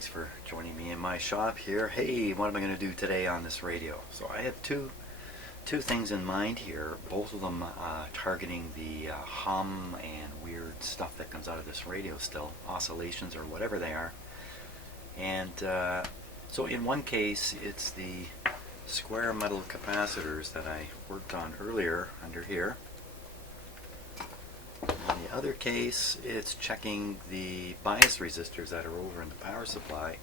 Thanks for joining me in my shop here. Hey, what am I going to do today on this radio? So I have two things in mind here, both of them targeting the hum and weird stuff that comes out of this radio still, oscillations or whatever they are. And so in one case, it's the square metal capacitors that I worked on earlier under here. In the other case, it's checking the bias resistors that are over in the power supply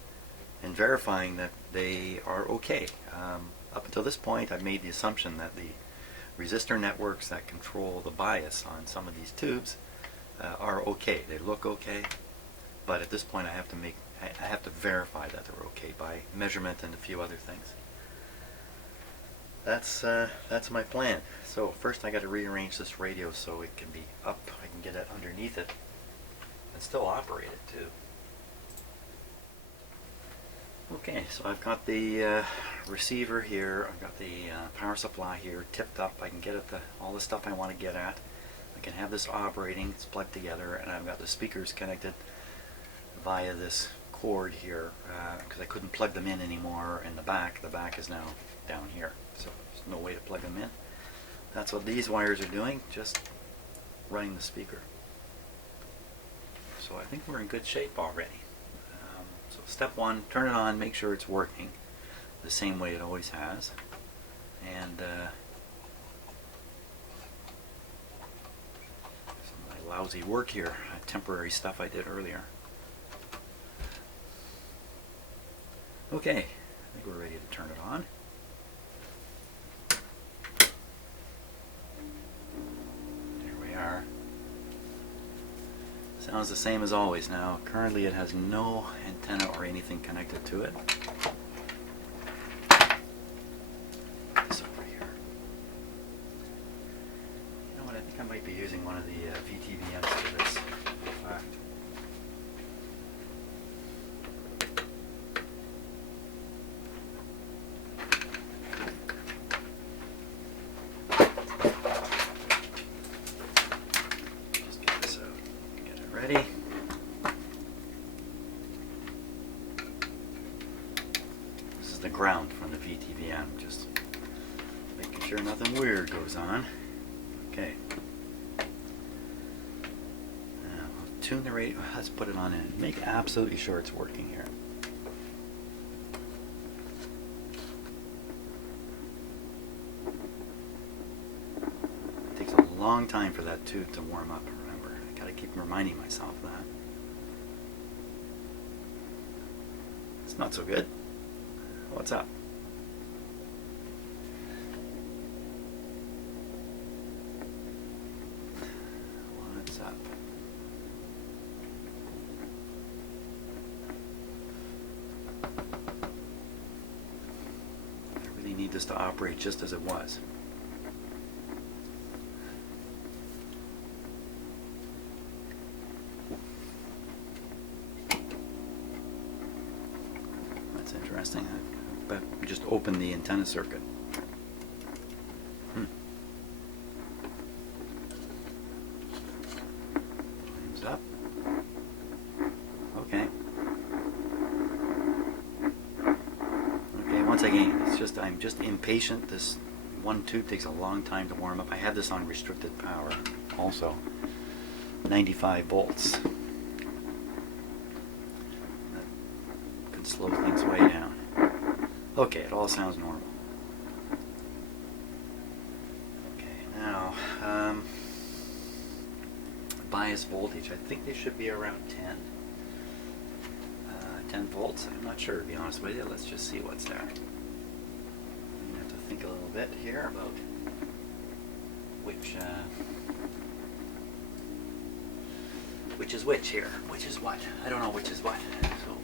and verifying that they are okay. Up until this point, I've made the assumption that the resistor networks that control the bias on some of these tubes are okay. They look okay, but at this point I have to verify that they're okay by measurement and a few other things. That's my plan. So first I got to rearrange this radio so it can be up. I can get it underneath it and still operate it too. Okay, so I've got the receiver here. I've got the power supply here tipped up. I can get at all the stuff I want to get at. I can have this operating. It's plugged together, and I've got the speakers connected via this cord here because I couldn't plug them in anymore in the back. The back is now down here, so there's no way to plug them in. That's what these wires are doing, just running the speaker. So I think we're in good shape already. So step one, turn it on, make sure it's working the same way it always has. And some of my lousy work here, temporary stuff I did earlier. Okay, I think we're ready to turn it on. There we are. Sounds the same as always now. Currently it has no antenna or anything connected to it. This over here. You know what, I think I might be using one of the VTVMs for this. In fact. Ready? This is the ground from the VTVM, just making sure nothing weird goes on. Okay. Now, I'll tune the radio. Let's put it on and make absolutely sure it's working here. It takes a long time for that tube to warm up. I keep reminding myself that. It's not so good. What's up? What's up? I really need this to operate just as it was. Interesting. But just open the antenna circuit. Flames up. Okay. Okay, once again, I'm just impatient. This one tube takes a long time to warm up. I have this on restricted power also. 95 volts. That could slow things way down. Okay, it all sounds normal. Okay, now bias voltage. I think they should be around 10 volts. I'm not sure, to be honest with you. Let's just see what's there. I have to think a little bit here about which is which here. Which is what? I don't know which is what. So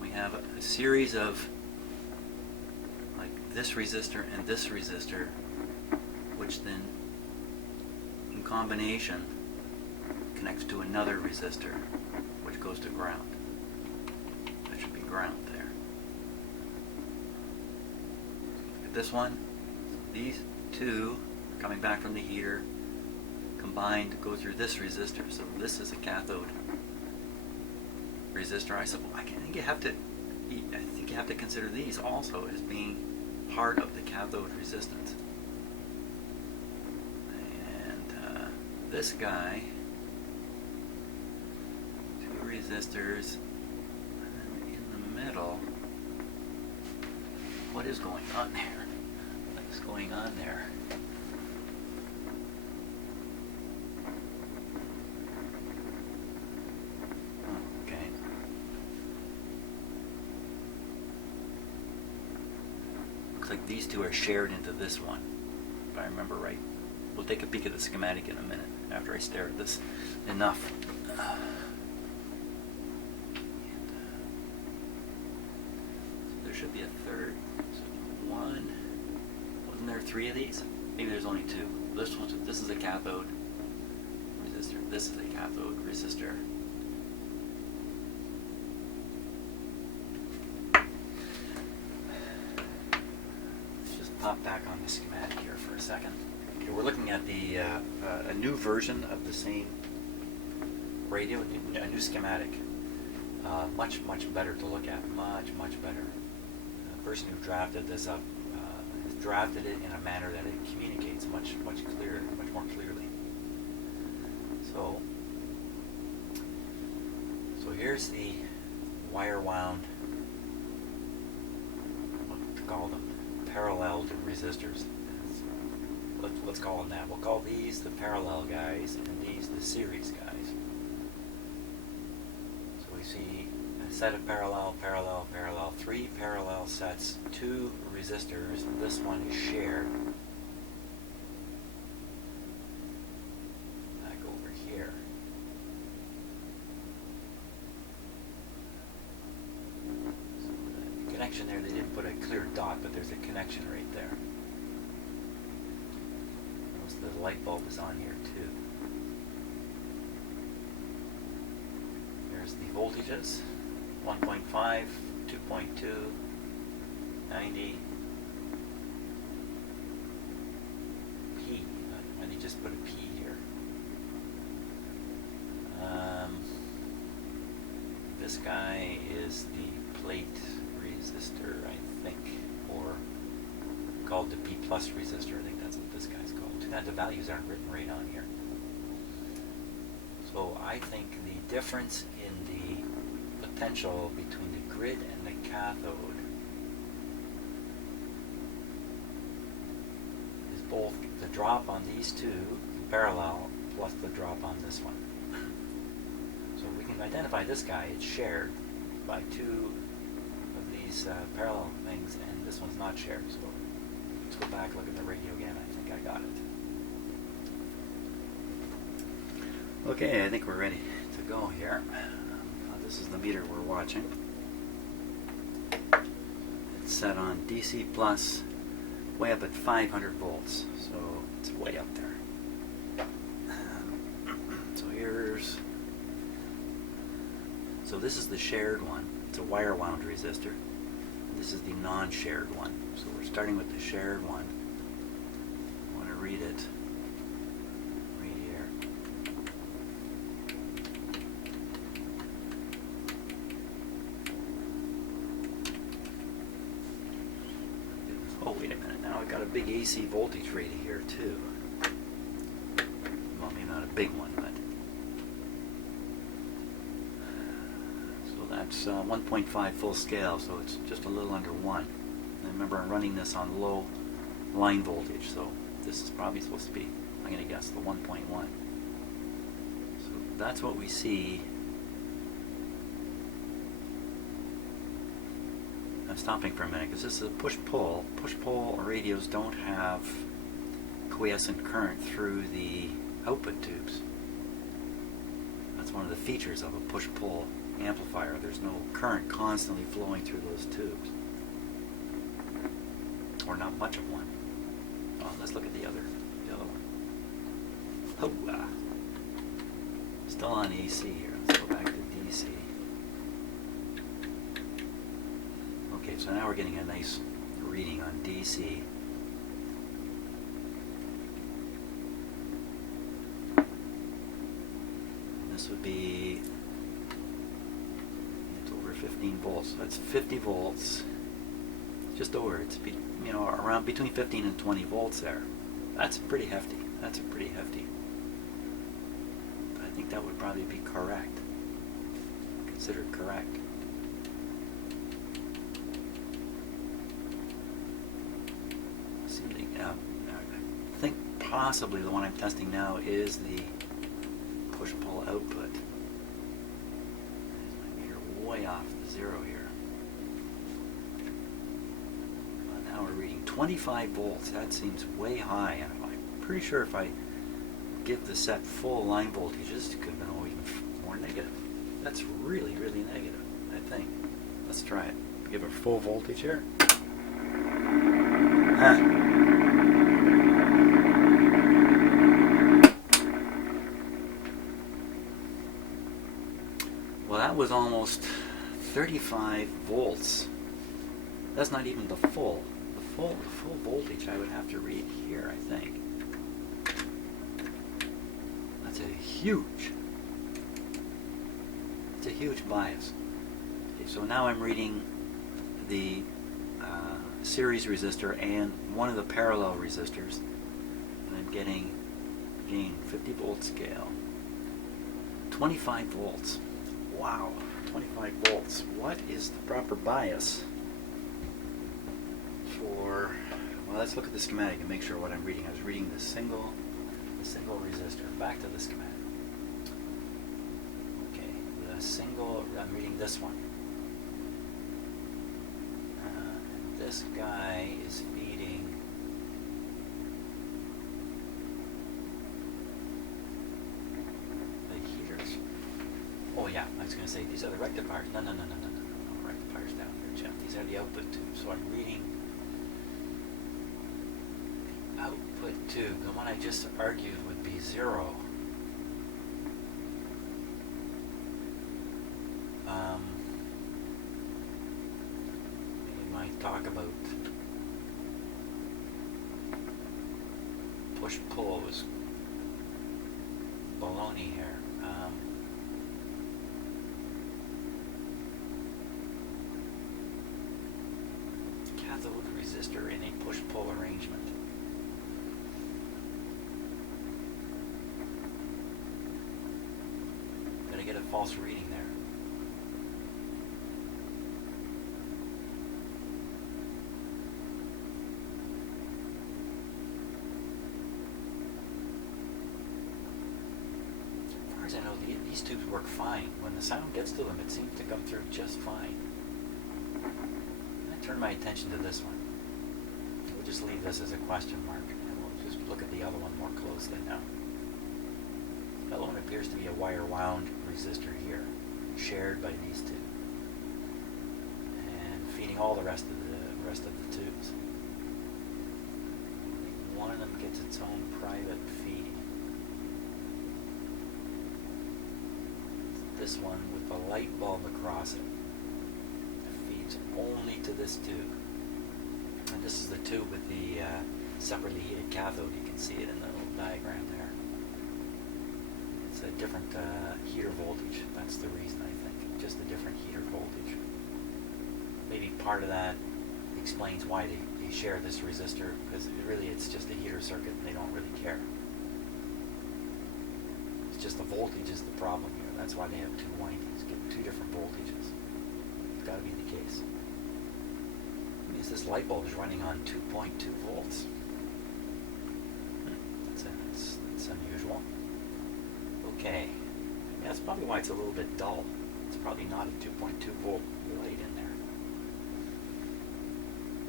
we have a series of this resistor and this resistor, which then in combination connects to another resistor which goes to ground. That should be ground there. Look at this one. These two coming back from the heater combined go through this resistor, so this is a cathode resistor. resistor. I think you have to consider these also as being part of the cathode resistance. And this guy, 2 resistors, and then in the middle, what is going on there? What is going on there? Okay. Looks like these 2 are shared into this one, if I remember right. We'll take a peek at the schematic in a minute after I stare at this enough. So there should be a third. So 1. Wasn't there 3 of these? Maybe there's only 2. This is a cathode resistor. This is a cathode resistor. Let's just pop back on the schematic here for a second. Okay, we're looking at the a new version of the same radio, a new schematic. Much better to look at. Much better. The person who drafted this up has drafted it in a manner that it communicates much clearer, much more clearly. So here's the wire wound, what to call them, parallel resistors. Let's call them that. We'll call these the parallel guys and these the series guys. So we see a set of parallel, 3 parallel sets, 2 resistors. This one is shared. Back over here. So the connection there, they didn't put a clear dot, but there's a connection right there. The light bulb is on here too. There's the voltages, 1.5, 2.2, 90, P. Why did you just put a P here? This guy is the plate resistor, I think, or called the P plus resistor. I think that's what this guy's called. The values aren't written right on here. So I think the difference in the potential between the grid and the cathode is both the drop on these 2 in parallel plus the drop on this one. So we can identify this guy. It's shared by 2 of these parallel things, and this one's not shared. So let's go back, look at the radio again. I think I got it. Okay, I think we're ready to go here. This is the meter we're watching. It's set on DC plus, way up at 500 volts, so it's way up there. So this is the shared one. It's a wire wound resistor. This is the non-shared one. So we're starting with the shared one. I want to read it. Oh, wait a minute. Now I've got a big AC voltage rating here too. Well, maybe not a big one, but so that's 1.5 full scale. So it's just a little under 1. And remember, I'm running this on low line voltage, so this is probably supposed to be, I'm going to guess, the 1.1. So that's what we see. I'm stopping for a minute because this is a push-pull. Push-pull radios don't have quiescent current through the output tubes. That's one of the features of a push-pull amplifier. There's no current constantly flowing through those tubes. Or not much of one. Well, let's look at the other one. Oh, still on AC here. Let's go back to DC. Okay, so now we're getting a nice reading on DC. And this would be 15 volts. That's 50 volts. Just over. It's around between 15 and 20 volts there. That's pretty hefty. That's a pretty hefty. But I think that would probably be correct. Considered correct. I think possibly the one I'm testing now is the push-pull output. My meter way off the zero here. Now we're reading 25 volts. That seems way high, and I'm pretty sure if I give the set full line voltages, it could have been even more negative. That's really, really negative, I think. Let's try it. Give it full voltage here. Well, that was almost 35 volts. That's not even the full. The full voltage I would have to read here, I think. That's a huge bias. Okay, so now I'm reading the series resistor and one of the parallel resistors, and I'm getting, again, 50 volt scale. 25 volts. Wow, 25 volts. What is the proper bias for, well, let's look at the schematic and make sure what I'm reading. I was reading the single resistor. Back to the schematic. Okay, the single, I'm reading this one. This guy is feeding the heaters. Oh yeah, I was going to say these are the rectifiers. No, rectifiers down here, Jeff. These are the output tubes. So I'm reading the output tube. The one I just argued would be 0. Talk about push-pull was baloney here. Cathode resistor in a push-pull arrangement. Did I get a false reading there? I know these tubes work fine. When the sound gets to them, it seems to come through just fine. I turn my attention to this one. We'll just leave this as a question mark, and we'll just look at the other one more closely now. The other one appears to be a wire-wound resistor here, shared by these two, and feeding all the rest of the tubes. One of them gets its own private feed. This one with the light bulb across it. It feeds only to this tube. And this is the tube with the separately heated cathode. You can see it in the little diagram there. It's a different heater voltage. That's the reason, I think. Just a different heater voltage. Maybe part of that explains why they share this resistor, because it's just a heater circuit and they don't really care. It's just the voltage is the problem here. That's why they have two windings, get two different voltages. It's got to be the case. It means this light bulb is running on 2.2 volts. That's unusual. Okay, that's probably why it's a little bit dull. It's probably not a 2.2 volt light in there.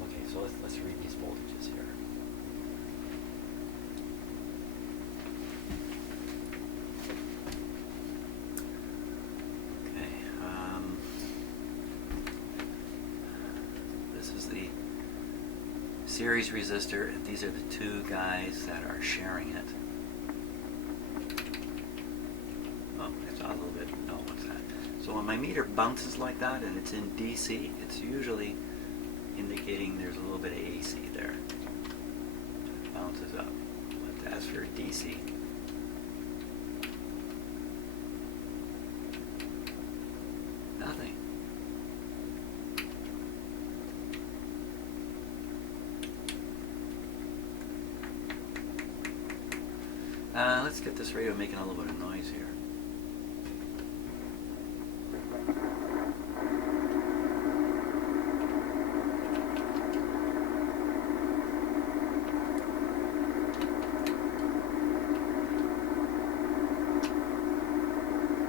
Okay, so let's read these voltages here. Series resistor, and these are the two guys that are sharing it. Oh, I saw a little bit. No, what's that? So when my meter bounces like that and it's in DC, it's usually indicating there's a little bit of AC there. It bounces up. But as for DC, nothing. Let's get this radio making a little bit of noise here.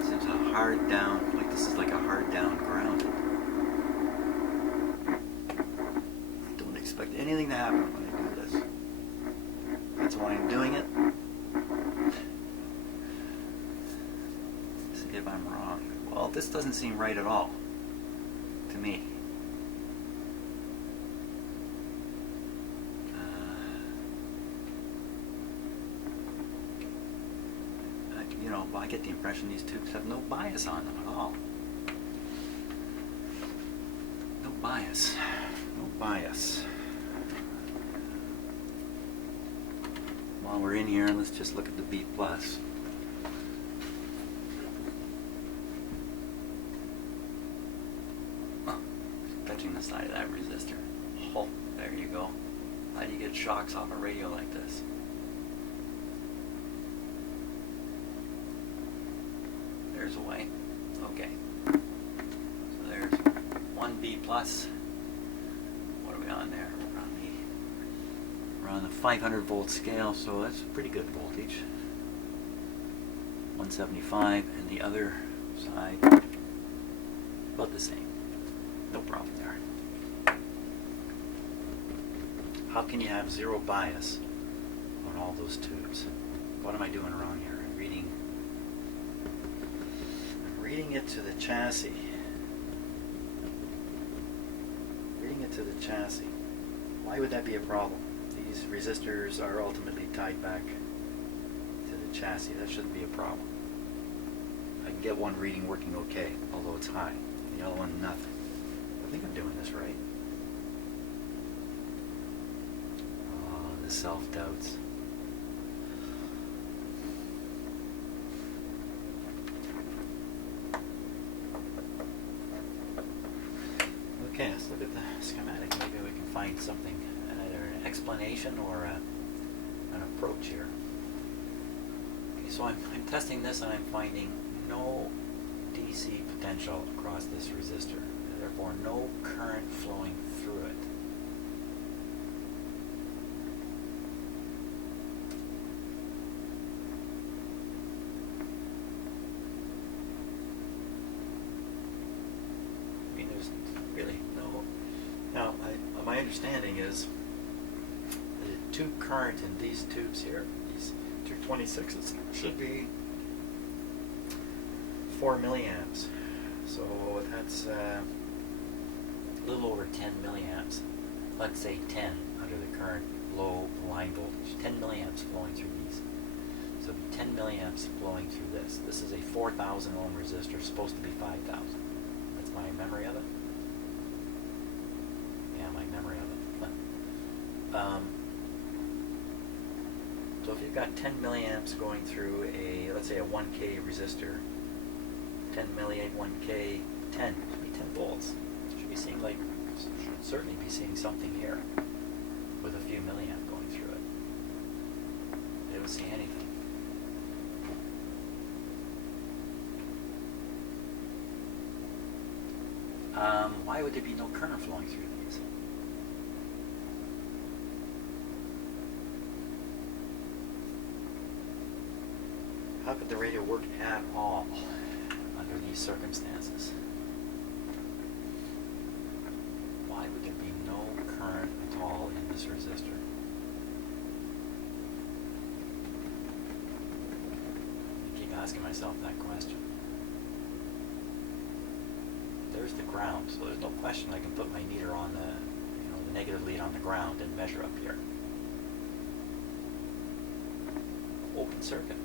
Seems a hard down, like this is like a hard down ground. Don't expect anything to happen when I do this. That's why I'm doing it. See if I'm wrong. Well, this doesn't seem right at all to me. You know, I get the impression these tubes have no bias on them at all. No bias. No bias. While we're in here, let's just look at the B+. Oh, touching the side of that resistor. Oh, there you go. How do you get shocks off a radio like this? There's a way. Okay. So there's 1B+. What are we on there? We're on the 500 volt scale, so that's a pretty good voltage. 175, and the other side about the same. No problem there. How can you have zero bias on all those tubes? What am I doing wrong here? I'm reading it to the chassis. Reading it to the chassis. Why would that be a problem? These resistors are ultimately tied back to the chassis. That shouldn't be a problem. I can get one reading working okay, although it's high. The other one, nothing. I think I'm doing this right. Oh, the self-doubts. Okay, let's look at the schematic. Maybe we can find something, either an explanation or an approach here. Okay, so I'm testing this and I'm finding no DC potential across this resistor, and therefore no current flowing through it. I mean, there's really no... Now, my understanding is the tube current in these tubes here, these 226s, should be 4 milliamps. So that's a little over 10 milliamps. Let's say 10 under the current low line voltage. 10 milliamps flowing through these. So 10 milliamps flowing through this. This is a 4,000 ohm resistor, supposed to be 5,000. That's my memory of it. Yeah, my memory of it. So if you've got 10 milliamps going through a, let's say a 1K resistor, 10 milliamp, 1K, 10, should be 10 volts. Should be seeing like, should certainly be seeing something here with a few milliamp going through it. I don't see anything. Why would there be no current flowing through these? How could the radio work at all under these circumstances? Why would there be no current at all in this resistor? I keep asking myself that question. There's the ground, so there's no question I can put my meter on the negative lead on the ground and measure up here. Open circuit.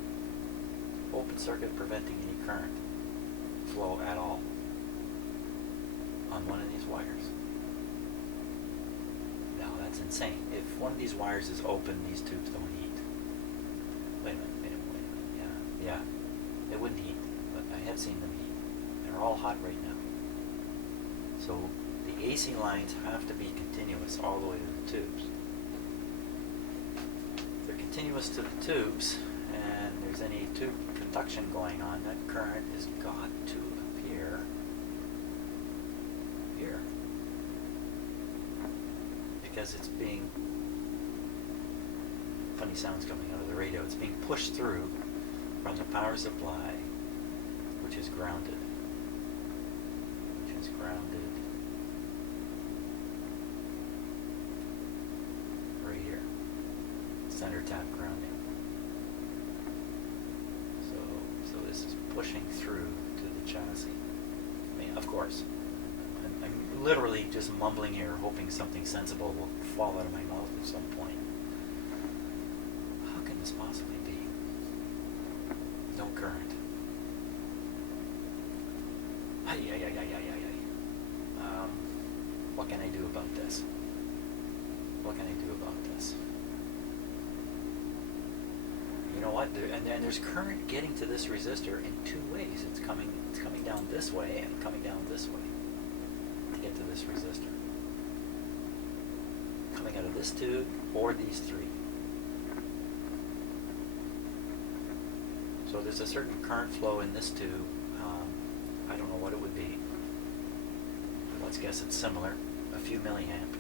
Open circuit preventing any current flow at all on one of these wires. Now that's insane. If one of these wires is open, these tubes don't heat. Wait a minute. Yeah. They wouldn't heat, but I have seen them heat. They're all hot right now. So the AC lines have to be continuous all the way to the tubes. If they're continuous to the tubes, and there's any tube conduction going on, that current has got to appear here. Because it's being, funny sounds coming out of the radio, it's being pushed through from the power supply, which is grounded. Right here. Center tap grounding. So this is pushing through to the chassis. I mean, of course, I'm literally just mumbling here, hoping something sensible will fall out of my mouth at some point. How can this possibly be? No current. What can I do about this? What can I do about this? You know what? And there's current getting to this resistor in two ways. It's coming down this way and coming down this way to get to this resistor. Coming out of this tube or these three. So there's a certain current flow in this tube. I don't know what it would be. Let's guess it's similar. A few milliamp.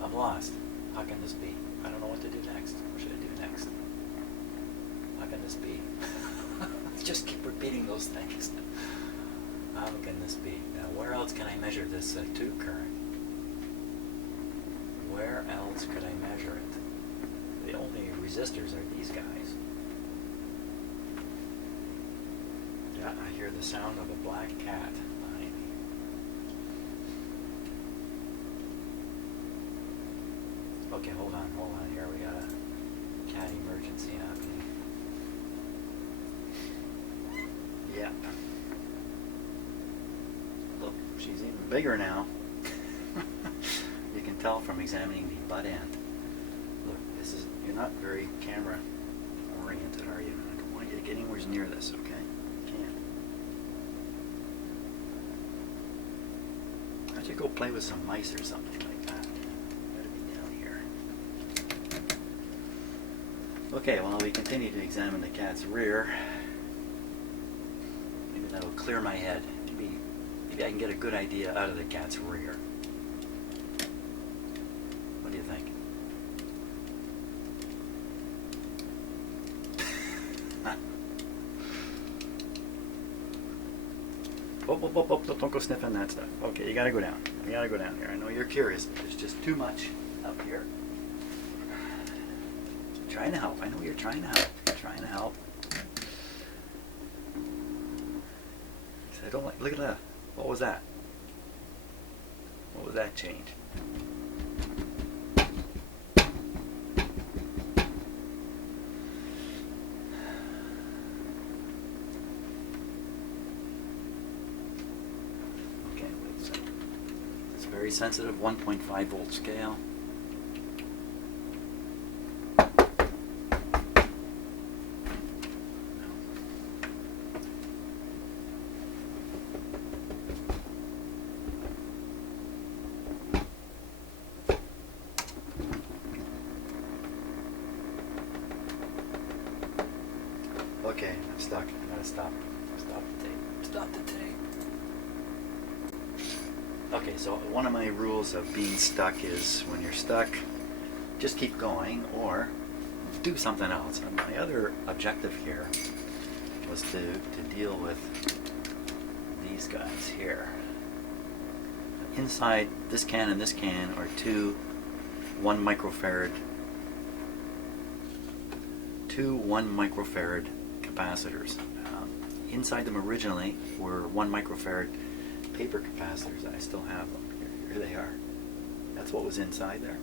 I'm lost. How can this be? I don't know what to do next. What should I do next? How can this be? Just keep repeating those things. How can this be? Now, where else can I measure this tube current? Where else could I measure it? The only resistors are these guys. Yeah, I hear the sound of a black cat behind me. Okay, hold on here. We got a cat emergency happening. Yep. Look, she's even bigger now. You can tell from examining the butt end. Look, you're not very camera oriented, are you? I don't want you to get anywhere near this, okay? Why don't you go play with some mice or something like that? Better be down here. Okay, while we continue to examine the cat's rear, maybe that'll clear my head. Maybe I can get a good idea out of the cat's rear. What do you think? Oh, don't go sniffing that stuff. Okay, you gotta go down. You gotta go down here. I know you're curious, but there's just too much up here. I'm trying to help. I know you're trying to help. You're trying to help. I don't like, look at that. What was that? What was that change? Very sensitive, 1.5 volt scale. Okay, I'm stuck. I gotta stop. Stop the tape. Stop the tape. Okay, so one of my rules of being stuck is when you're stuck, just keep going or do something else. And my other objective here was to deal with these guys here. Inside this can and this can are two 1 microfarad capacitors. Inside them originally were 1 microfarad paper capacitors, and I still have them. Here they are. That's what was inside there.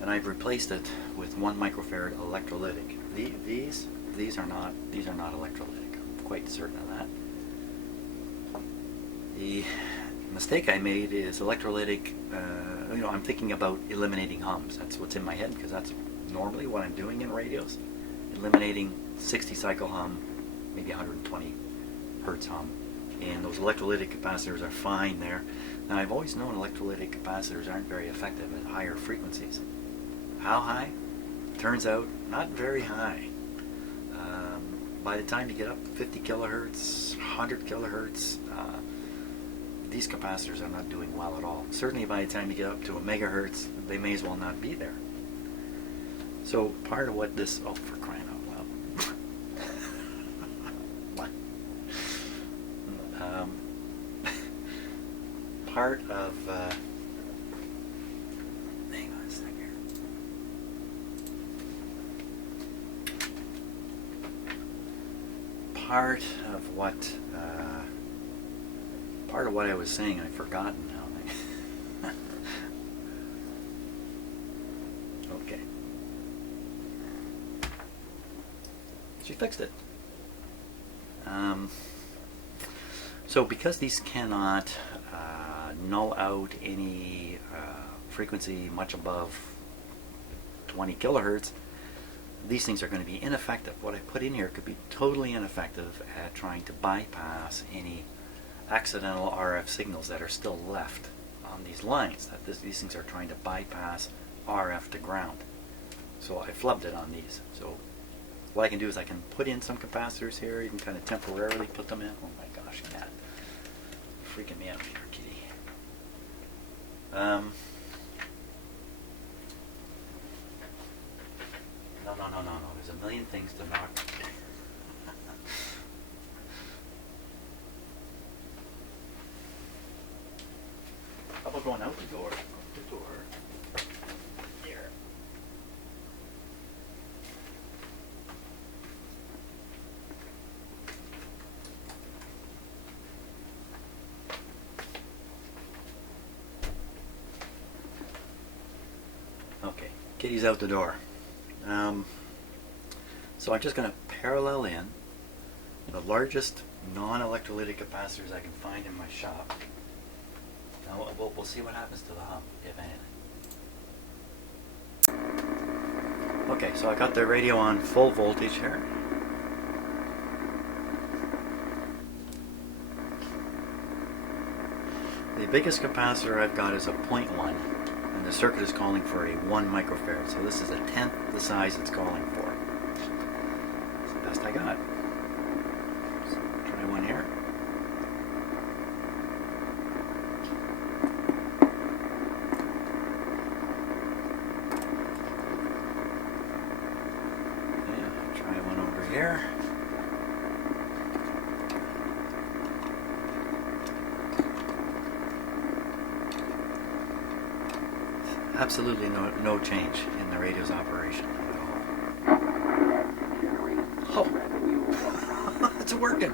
And I've replaced it with 1 microfarad electrolytic. These are not electrolytic. I'm quite certain of that. The mistake I made is electrolytic. I'm thinking about eliminating hums. That's what's in my head because that's normally what I'm doing in radios. Eliminating 60 cycle hum, maybe 120 hertz hum. And those electrolytic capacitors are fine there. Now, I've always known electrolytic capacitors aren't very effective at higher frequencies. How high? Turns out not very high. By the time you get up 50 kilohertz, 100 kilohertz, these capacitors are not doing well at all. Certainly by the time you get up to a megahertz, they may as well not be there. So part of what this, oh, for crying out loud. What? Part of, hang on a second here. Part of what I was saying, I've forgotten now. Okay. She fixed it. So because these cannot null out any frequency much above 20 kilohertz, these things are going to be ineffective. What I put in here could be totally ineffective at trying to bypass any accidental RF signals that are still left on these lines. These things are trying to bypass RF to ground. So I flubbed it on these. So what I can do is I can put in some capacitors here. You can kind of temporarily put them in. Oh my gosh, cat. Freaking me out here, kitty. No. There's a million things to knock. How about going out the door? Out the door. Here. Okay, kitty's out the door. So I'm just going to parallel in the largest non-electrolytic capacitors I can find in my shop. Now we'll see what happens to the hum, if anything. Okay, so I got the radio on full voltage here. The biggest capacitor I've got is a 0.1, and the circuit is calling for a 1 microfarad. So this is a tenth the size it's calling for. It's the best I got. So try one here. Yeah, try one over here. Absolutely no change in the radio's operation at all. Oh, it's working.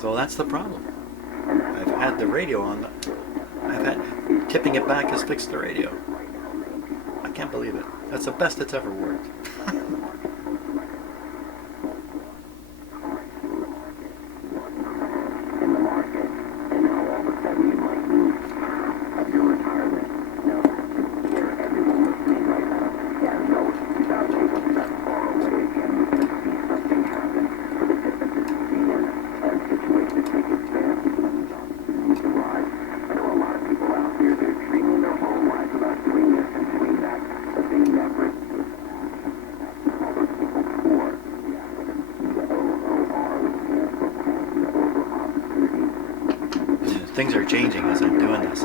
So that's the problem. I've had the radio on. Tipping it back has fixed the radio. I can't believe it. That's the best it's ever worked. Things are changing as I'm doing this.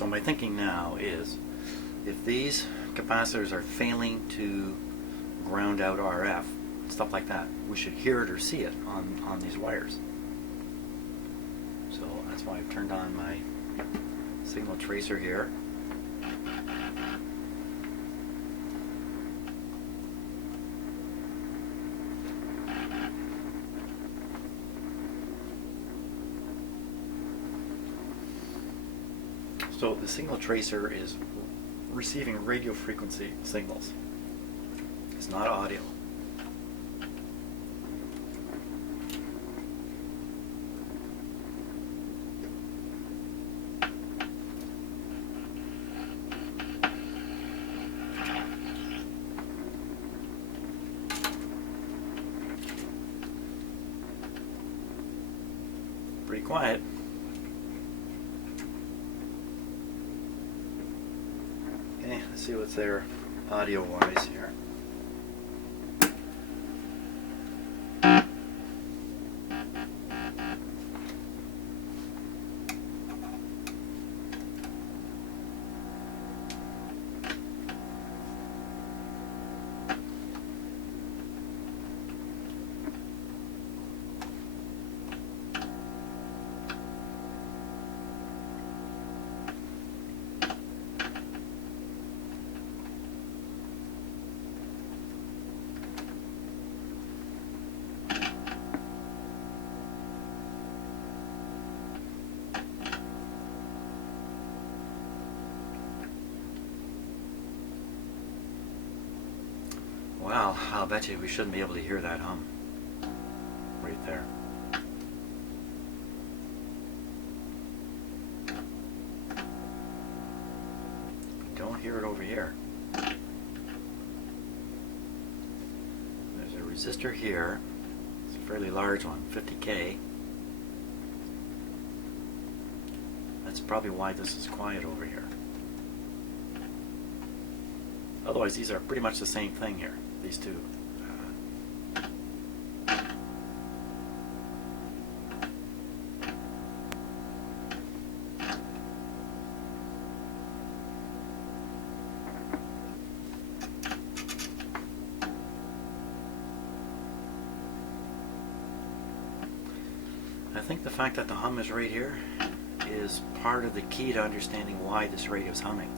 so my thinking now is, if these capacitors are failing to ground out RF, stuff like that, we should hear it or see it on these wires. So that's why I've turned on my signal tracer here. So the signal tracer is receiving radio frequency signals. It's not audio. Pretty quiet. Okay, let's see what's there audio-wise here. Well, I'll bet you we shouldn't be able to hear that hum right there. Don't hear it over here. There's a resistor here. It's a fairly large one, 50K. That's probably why this is quiet over here. Otherwise, these are pretty much the same thing here, these two. I think the fact that the hum is right here is part of the key to understanding why this radio is humming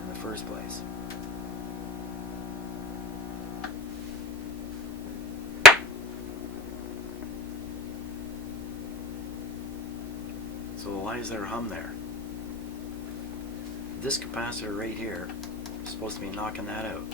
in the first place. So why is there a hum there? This capacitor right here is supposed to be knocking that out.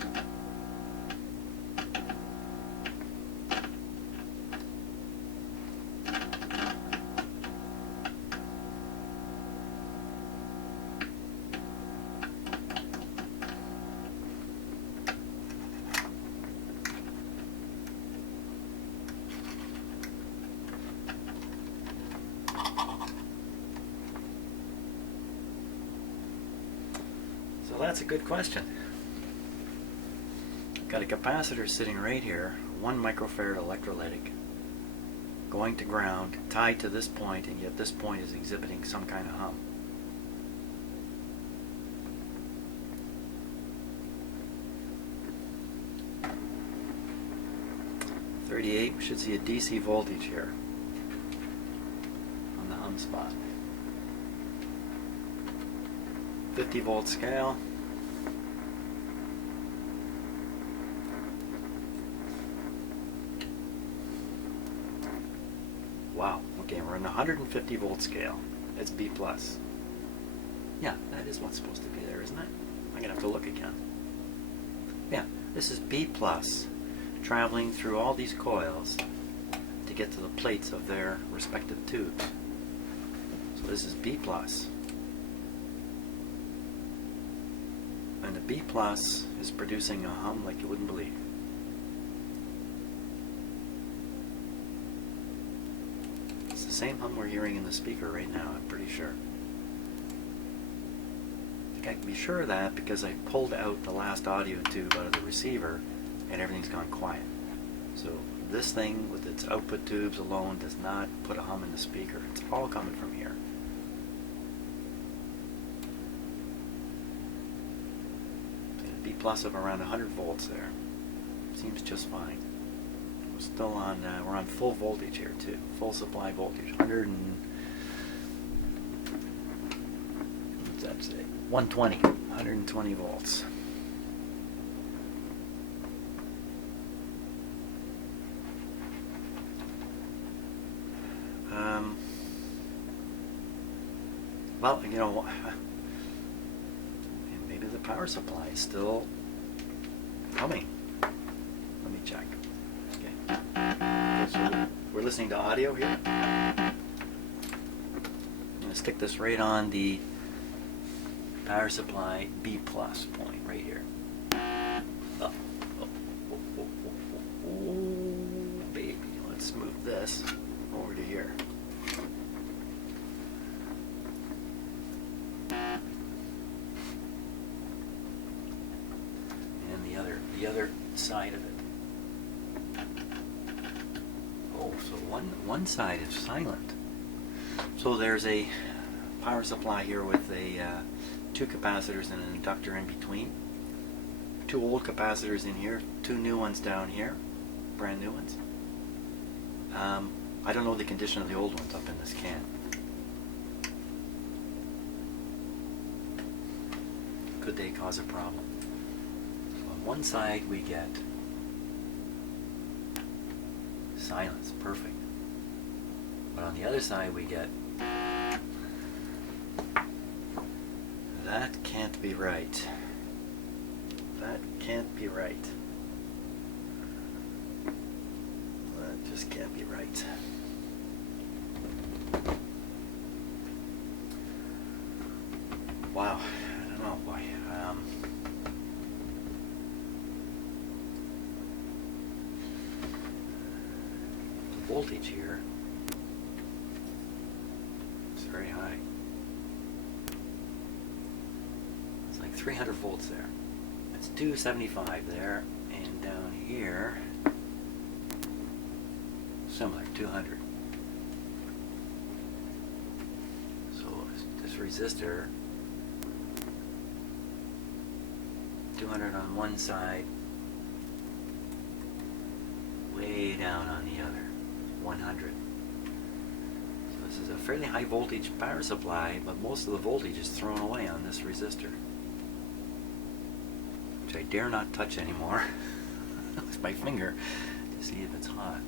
So that's a good question. I've got a capacitor sitting right here, 1 microfarad electrolytic, going to ground, tied to this point, and yet this point is exhibiting some kind of hum. We should see a DC voltage here on the hum spot. 50 volt scale. Wow, okay, we're in the 150 volt scale. It's B+. Yeah, that is what's supposed to be there, isn't it? I'm gonna have to look again. Yeah, this is B+, traveling through all these coils to get to the plates of their respective tubes. So this is B+. And the B+ is producing a hum like you wouldn't believe. It's the same hum we're hearing in the speaker right now, I'm pretty sure. I think I can be sure of that because I pulled out the last audio tube out of the receiver and everything's gone quiet. So this thing with its output tubes alone does not put a hum in the speaker. It's all coming from here. plus of around 100 volts there. Seems just fine. We're still on, we're on full voltage here too. Full supply voltage, 100 and, what's that say? 120 volts. Well, you know, maybe the power supply is still coming. Let me check. Okay, so we're listening to audio here. I'm going to stick this right on the power supply B plus point right here. Oh, baby, let's move this over to here. The other side of it. Oh, so one side is silent. So there's a power supply here with a 2 capacitors and an inductor in between. 2 old capacitors in here, 2 new ones down here, brand new ones. I don't know the condition of the old ones up in this can. Could they cause a problem? On one side we get silence, perfect. But on the other side we get, that can't be right. That can't be right. That just can't be right. Wow, I don't know, boy. The voltage here is very high. It's like 300 volts there. It's 275 there, and down here, similar, 200. So this resistor, 200 on one side, way down on the other, 100. So this is a fairly high voltage power supply, but most of the voltage is thrown away on this resistor, which I dare not touch anymore with my finger to see if it's hot.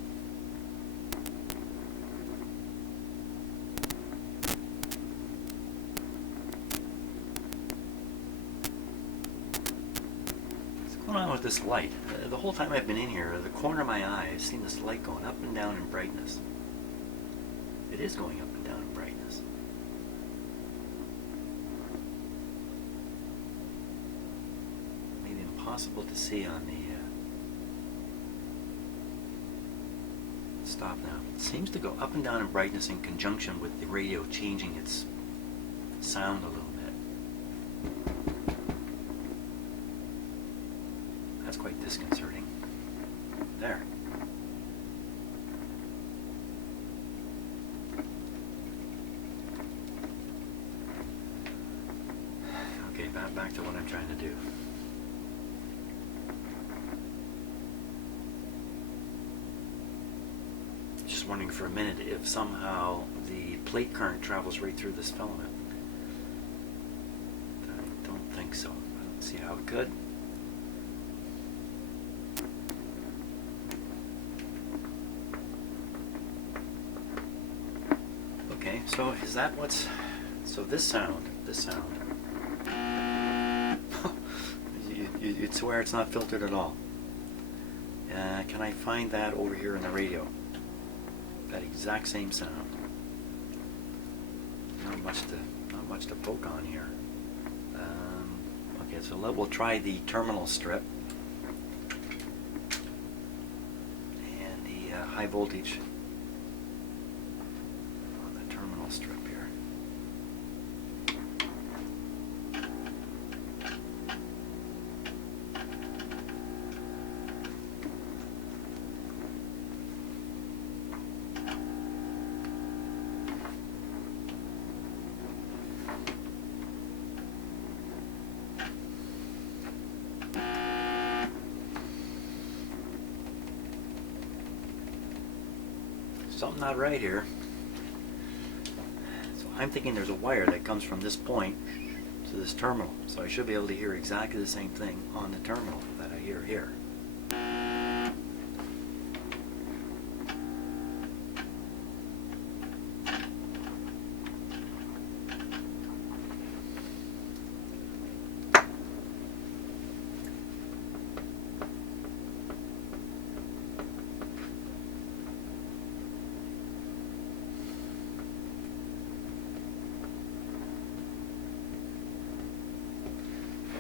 What's going on with this light? The whole time I've been in here, the corner of my eye, I've seen this light going up and down in brightness. It is going up and down in brightness. Maybe impossible to see on the stop now. It seems to go up and down in brightness in conjunction with the radio changing its sound a little bit. That's quite disconcerting. There. Okay, back to what I'm trying to do. Just wondering for a minute if somehow the plate current travels right through this filament. I don't think so. I don't see how it could. Okay, so is that what's... So this sound, you'd swear it's not filtered at all. Can I find that over here in the radio? That exact same sound. Not much to poke on here. Okay, so we'll try the terminal strip and the high voltage on the terminal strip here. something not right here. So I'm thinking there's a wire that comes from this point to this terminal. So I should be able to hear exactly the same thing on the terminal that I hear here.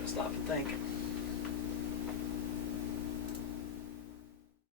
Stop and think.